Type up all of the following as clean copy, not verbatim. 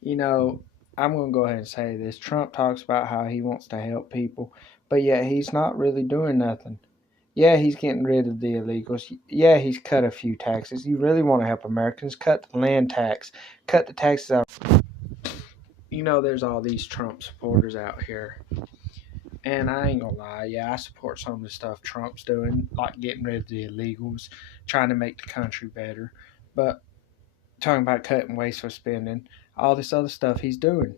You know, I'm going to go ahead and say this. Trump talks about how he wants to help people, but yet he's not really doing nothing. Yeah, he's getting rid of the illegals. Yeah, he's cut a few taxes. You really want to help Americans? Cut the land tax. Cut the taxes out. There's all these Trump supporters out here. And I ain't gonna lie, yeah, I support some of the stuff Trump's doing, like getting rid of the illegals, trying to make the country better. But talking about cutting wasteful spending, all this other stuff he's doing.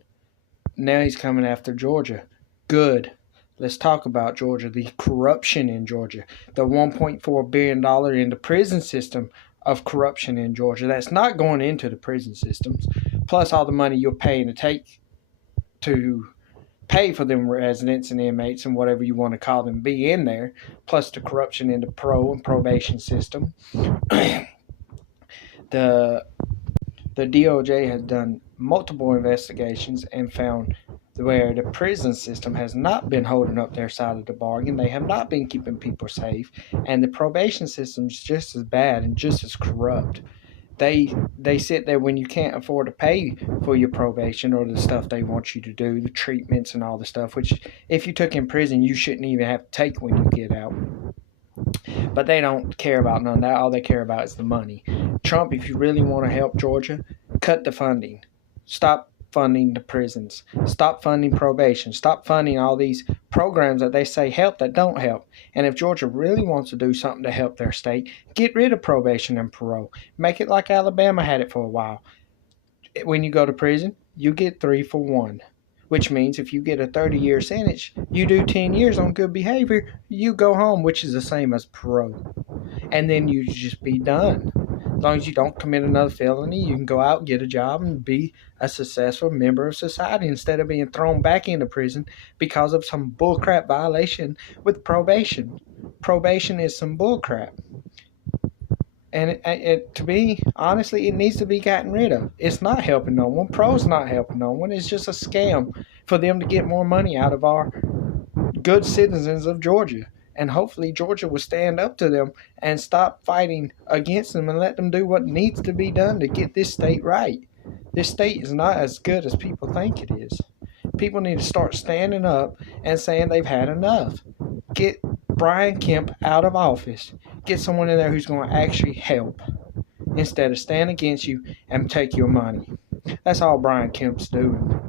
Now he's coming after Georgia. Good. Let's talk about Georgia. The corruption in Georgia. The $1.4 billion in the prison system of corruption in Georgia. That's not going into the prison systems. Plus all the money you're paying to pay for them residents and inmates and whatever you want to call them be in there. Plus the corruption in the probation system. the The DOJ has done multiple investigations and found where the prison system has not been holding up their side of the bargain. They have not been keeping people safe, and the probation system is just as bad and just as corrupt. They sit there when you can't afford to pay for your probation or the stuff they want you to do, the treatments and all the stuff, which if you took in prison you shouldn't even have to take when you get out. But they don't care about none of that. All they care about is the money. Trump, if you really want to help Georgia, cut the funding. Stop funding the prisons. Stop funding probation. Stop funding all these programs that they say help that don't help. And if Georgia really wants to do something to help their state, get rid of probation and parole. Make it like Alabama had it for a while. When you go to prison, you get 3 for 1. Which means if you get a 30-year sentence, you do 10 years on good behavior, you go home, which is the same as parole. And then you just be done. As long as you don't commit another felony, you can go out, get a job, and be a successful member of society instead of being thrown back into prison because of some bullcrap violation with probation. Probation is some bullcrap. And to be honestly, it needs to be gotten rid of. It's not helping no one. Pro's not helping no one. It's just a scam for them to get more money out of our good citizens of Georgia. And hopefully Georgia will stand up to them and stop fighting against them and let them do what needs to be done to get this state right. This state is not as good as people think it is. People need to start standing up and saying they've had enough. Get Brian Kemp out of office. Get someone in there who's going to actually help instead of stand against you and take your money. That's all Brian Kemp's doing.